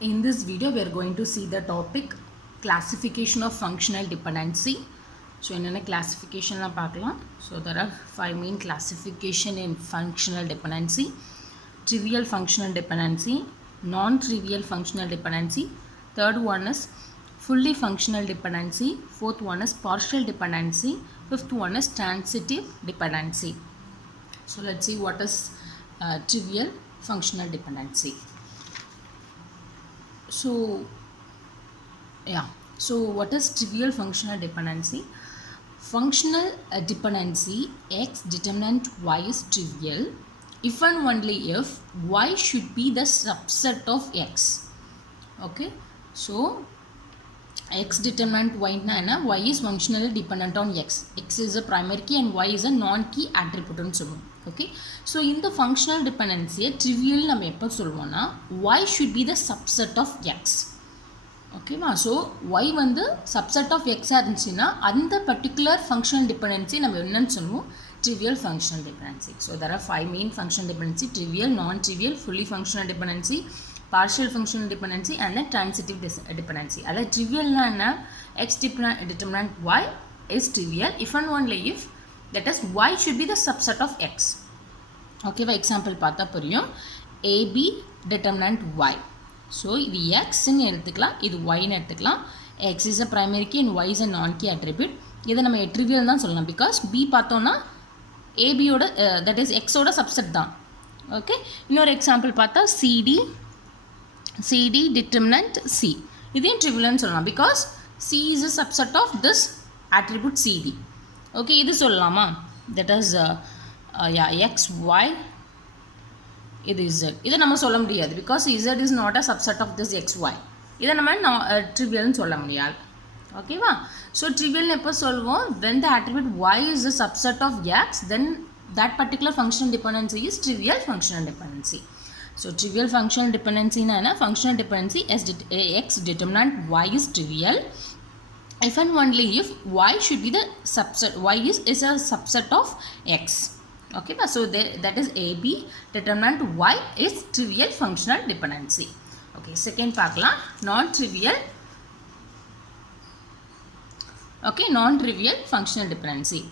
In this video, we are going to see the topic classification of functional dependency. So, in a classification, so there are 5 main classification in functional dependency: trivial functional dependency, non-trivial functional dependency. Third one is fully functional dependency. Fourth one is partial dependency. Fifth one is transitive dependency. So, let's see what is trivial functional dependency. So what is trivial functional dependency? Functional dependency x determinant y is trivial if and only if y should be the subset of x. Okay, so x determinant y na y is functionally dependent on x. X is a primary key and y is a non-key attribute nu solluvom. Okay, so in the functional dependency trivial நம்ம எப்ப சொல்வோம்னா y should be the subset of x. Okay ma, so y வந்து subset of x இருந்துச்சுன்னா அந்த particular functional dependency நம்ம என்னன்னு சொல்லுவோம் trivial functional dependency. So there are 5 main functional dependency: trivial, non-trivial, fully functional dependency, partial functional dependency and then transitive dependency. Adha trivial na enna, x determinant y is trivial if and only if that is y should be the subset of x. Okay, for example பார்த்தா புரியும். ab determinant y. So இது x ன்னு எடுத்துக்கலாம், இது y ன்னு எடுத்துக்கலாம். x is a primary key and y is a non key attribute. இதை நம்ம trivial தான் சொல்லலாம் because b பார்த்தோம்னா ab ஓட that is x ஓட subset தான். Okay, இன்னொரு example பார்த்தா cd determinant c. இதையும் trivial ன்னு சொல்லலாம் because c is a subset of this attribute cd. Okay, இது சொல்லலாமா? That is x, y, இது z. இதை நம்ம சொல்ல முடியாது because z is not a subset of this x, y. இதை நம்ம trivial ன்னு சொல்ல முடியாது. ஓகேவா? So trivial எப்போ சொல்வோம்? When the attribute y is a subset of x, then that particular functional dependency is trivial functional dependency. So trivial functional dependency na enna? Functional dependency x determinant y is trivial if and only if y should be the subset, y is a subset of x. Okay, so that is ab determinant y is trivial functional dependency. Okay, second பார்க்கலாம் non-trivial. Okay, non-trivial functional dependency.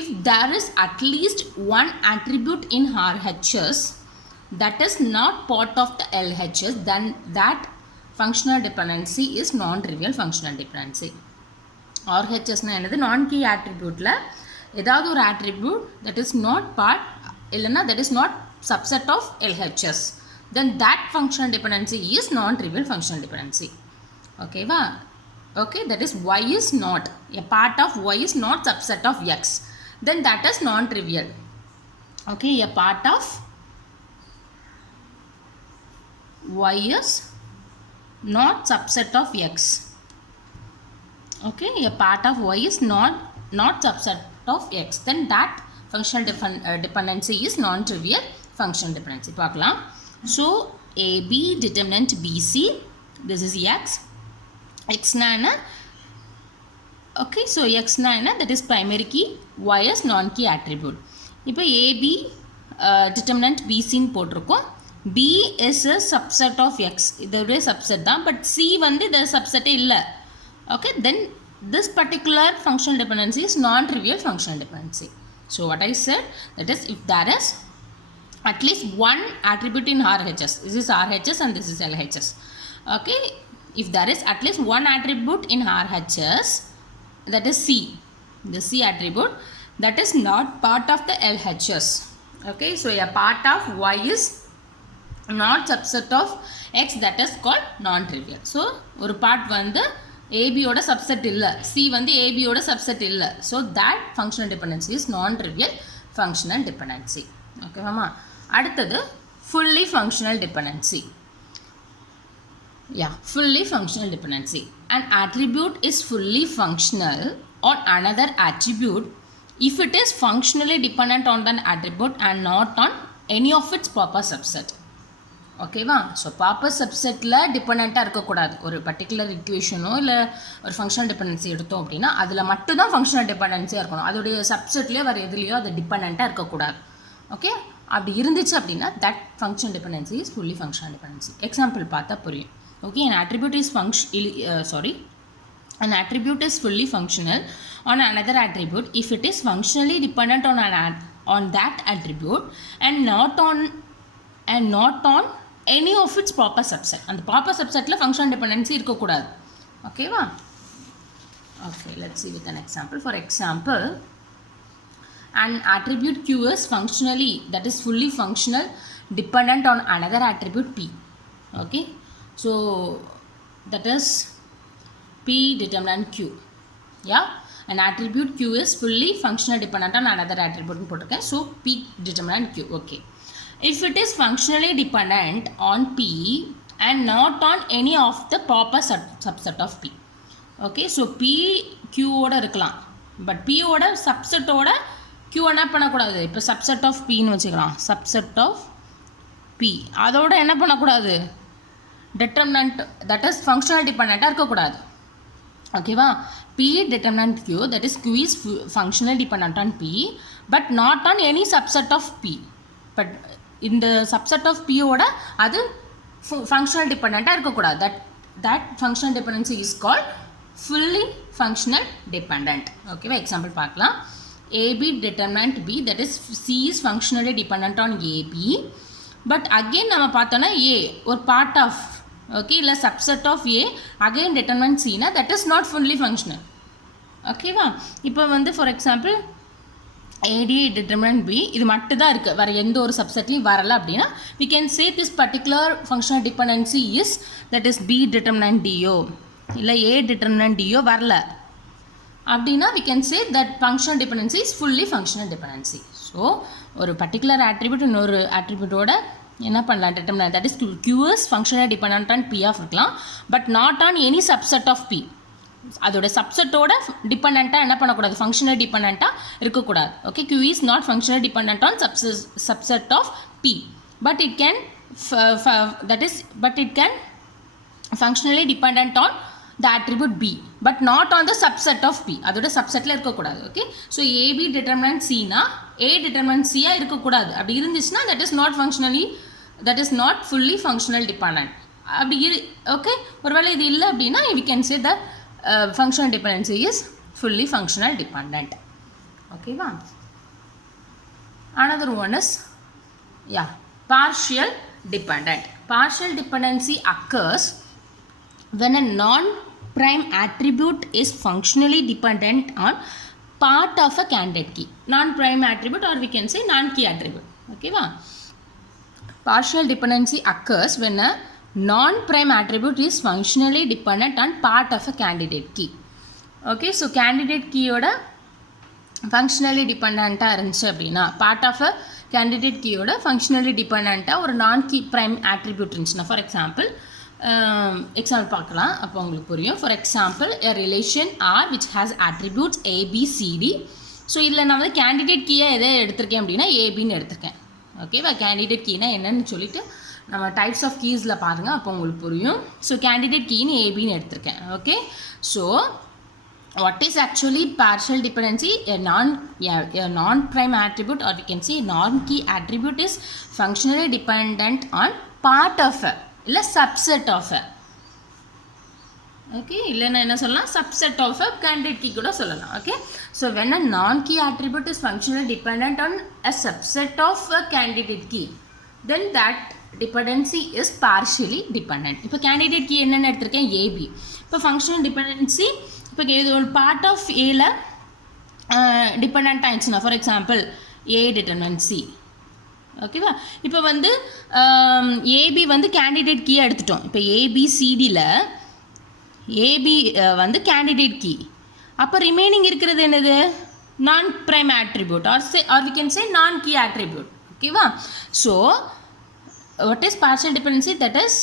If there is at least one attribute in RHS that is not part of the LHS, then that functional dependency is non-trivial functional dependency. RHS na enadhu non-key attribute la ஏதாவது ஒரு attribute that is not part இல்லைன்னா that is not subset of LHS, then that functional dependency is non-trivial functional dependency. Okay va? Okay, that is y is not a part of y is not subset of x, then that is non-trivial. Okay, a part of y is not subset of x. Okay, a part of y is not subset of x, then that functional dependency is non-trivial functional dependency. பார்க்கலாம். So ab determinant bc, this is x. X na enna? Okay, so x na enna? That is primary key, y is non-key attribute. இப்போ ab determinant bc ன்னு போட்டிருக்கோம். b is a subset of x, இதோட subset தான், but c வந்து இந்த subset இல்லை. Okay, then this particular functional dependency is non-trivial functional dependency. So what I said, that is if there is at least one attribute in RHS, this is RHS and this is LHS. Okay, if there is at least one attribute in RHS, that is c, the c attribute, that is not part of the LHS. Okay, so a part of y is not subset of x, that is called non-trivial. So ஒரு part வந்து ab ஓட subset இல்ல, c வந்து ab ஓட subset இல்ல, so that functional dependency is non-trivial functional dependency. Okay மாமா? அடுத்தது fully functional dependency. Yeah, fully functional dependency. An attribute is fully functional on another attribute if it is functionally dependent on that attribute and not on any of its proper subset. ஓகேவா? So proper சப்செட்டில் டிபெண்ட்டாக இருக்கக்கூடாது. ஒரு particular இக்குவேஷனோ இல்லை ஒரு functional dependency எடுத்தோம் அப்படின்னா அதில் மட்டும்தான் functional டிபெண்டன்சியாக இருக்கணும். அதோடைய சப்செட்லேயோ வேறு எதுலேயோ அது டிபெண்ட்டாக இருக்கக்கூடாது. ஓகே அப்படி இருந்துச்சு அப்படின்னா that functional dependency is fully functional dependency. Example பார்த்தா புரியும். Okay an attribute is an attribute is fully functional on another attribute if it is functionally dependent on that attribute and not on any of its proper subset. அந்த proper subsetல functional dependency இருக்கக்கூடாது. ஓகேவா? Okay, let's see with an example. For example, an attribute Q is functionally, that is fully functional, dependent on another attribute P. Okay, so that is P determinant Q. Yeah, an attribute Q is fully functional dependent on another attribute. So P determinant Q. Okay, if it is functionally dependent on P and not on any of the proper subset of P. Okay so P கியூவோட இருக்கலாம் but பியோட சப்செட்டோட Q என்ன பண்ணக்கூடாது இப்போ subset of பின்னு வச்சுக்கலாம் subset of B அதோட என்ன பண்ணக்கூடாது டிட்டர்மினன்ட் தட் இஸ் ஃபங்க்ஷனல் டிபெண்டண்ட்டாக இருக்கக்கூடாது ஓகேவா B determinant Q that is Q is functional dependent on B but not on any subset of B but இந்த சப்செட் ஆஃப் பியோட அது ஃபங்க்ஷனல் டிபெண்டண்ட்டாக இருக்கக்கூடாது that functional dependency is called fully functional dependent. Okay, example பார்க்கலாம் AB determinant B, that is C is functionally dependent on AB, but again நம்ம பார்த்தோன்னா A ஒரு part of okay இல்லை subset of A again determinant C na that is not fully functional. ஓகேவா இப்போ வந்து for example AD determinant B இது மட்டும் தான் இருக்குது வேறு எந்த ஒரு சப்செட்லையும் வரலை அப்படின்னா we can say this particular functional dependency is that is B determinant DO இல்லை A determinant DO வரல அப்படின்னா we can say that functional dependency is fully functional dependency. So ஒரு பர்டிகுலர் ஆட்ரிபியூட் இன்னொரு ஆட்ரிபியூட்டோட என்ன பண்ணலாம் determinant that is Q is functional dependent on P of இருக்கலாம் but not on any subset of P அதோட சப்செட்டோட டிபெண்ட்டாக என்ன பண்ணக்கூடாது ஃபங்க்ஷனல் டிபெண்ட்டாக இருக்கக்கூடாது okay Q is not functional dependent on subset of P but it can functionally dependent on the attribute B but not on the subset of P அதோட சப்செட்டில் இருக்கக்கூடாது okay so AB determinant C னா A determinant C ஆ இருக்கக்கூடாது அப்படி இருந்துச்சுன்னா that is not fully functional dependent அப்படி okay ஒருவேளை இது இல்லை அப்படின்னா we can say that functional dependency is fully functional dependent. Okay, va? Another one is partial dependent. Partial dependency occurs when a non-prime attribute is functionally dependent on part of a candidate key. Non-prime attribute or we can say non-key attribute. Okay, va? Partial dependency occurs when a non-prime attribute is functionally dependent on part of a candidate key. Okay, so candidate key oda functionally dependent இருந்துச்சு அப்படின்னா part of a candidate key oda functionally dependent ஒரு non-key prime attribute இருந்துச்சுன்னா for example பார்க்கலாம் அப்போ உங்களுக்கு புரியும் for example a relation R which has attributes A, B, C, D. So இதில் நான் வந்து candidate key எதை எடுத்திருக்கேன் அப்படின்னா ஏபின்னு எடுத்திருக்கேன் ஓகேவா candidate key என்னன்னு சொல்லிட்டு நம்ம டைப்ஸ் ஆஃப் கீஸில் பாருங்கள் அப்போ உங்களுக்கு புரியும் ஸோ கேண்டிடேட் கீன்னு ஏபின்னு எடுத்திருக்கேன் okay so what is actually partial dependency a non-prime attribute or we can say non-key attribute is functionally dependent on part of a இல்லை subset of a ஓகே இல்லைன்னா என்ன சொல்லலாம் subset of a candidate key கூட சொல்லலாம் okay so when a non-key attribute is functionally dependent on a subset of a candidate key then that dependency is partially dependent. இப்போ candidate key என்னென்னு எடுத்திருக்கேன் AB. இப்போ functional dependency இப்போ இது ஒரு part of Aல dependent ஆயிடுச்சுன்னா for example A determinant C ஓகேவா இப்போ வந்து AB வந்து candidate key எடுத்துட்டோம் இப்போ ABCDல AB வந்து candidate key அப்போ remaining இருக்கிறது என்னது non prime attribute or we can say non key attribute ஓகேவா so what is partial dependency that is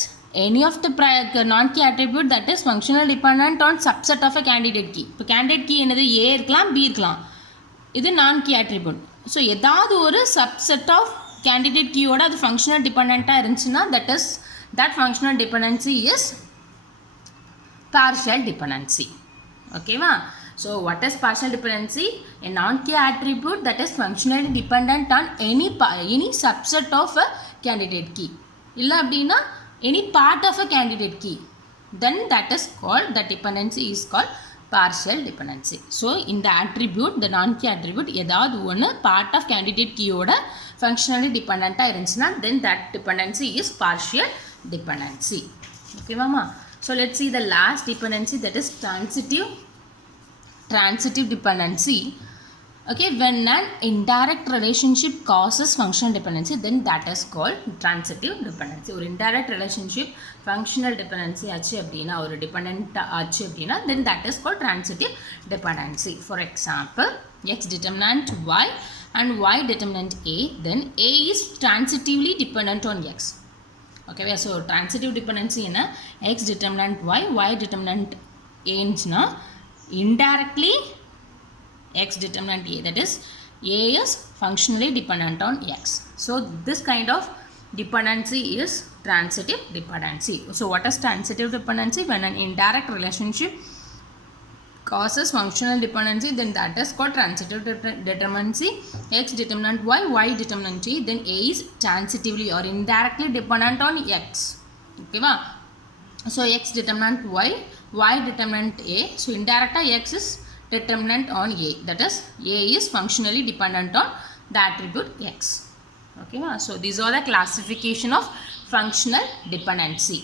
any of the non-key attribute that is functional dependent on subset of a candidate key இப்போ candidate key என்னது A இருக்கலாம் B இருக்கலாம் இது non-key attribute so ஏதாவது ஒரு subset of candidate key ஓட அது functional dependent-ஆக இருந்துச்சுன்னா that functional dependency is partial dependency ஓகேவா So what is partial dependency? A non-key attribute that is functionally dependent on any subset of a candidate key. illa appadina any part of a candidate key, then that is called, the dependency is called partial dependency. So in the attribute, the non-key attribute edavadhu one part of candidate key oda functionally dependent irundhuchna, then that dependency is partial dependency. Okay mama. So let's see the last dependency, that is transitive dependency. Okay, when an indirect relationship causes functional dependency, then that is called transitive dependency. Or indirect relationship functional dependency ஆச்சு அப்படினா, ஒரு dependent ஆச்சு அப்படினா, then that is called transitive dependency. For example, x determinant y and y determinant a, then a is transitively dependent on x. Okay, so transitive dependency என்ன, x determinant y determinant a னா indirectly x determinant a, that is a is functionally dependent on x. So this kind of dependency is transitive dependency. So what is transitive dependency? When an indirect relationship causes functional dependency, then that is called transitive dependency. X determinant y determinant a, then a is transitively or indirectly dependent on x. Okay va? So x determinant y determinant a, so indirect x is determinant on a, that is a is functionally dependent on the attribute x. Okay, so these are the classification of functional dependency.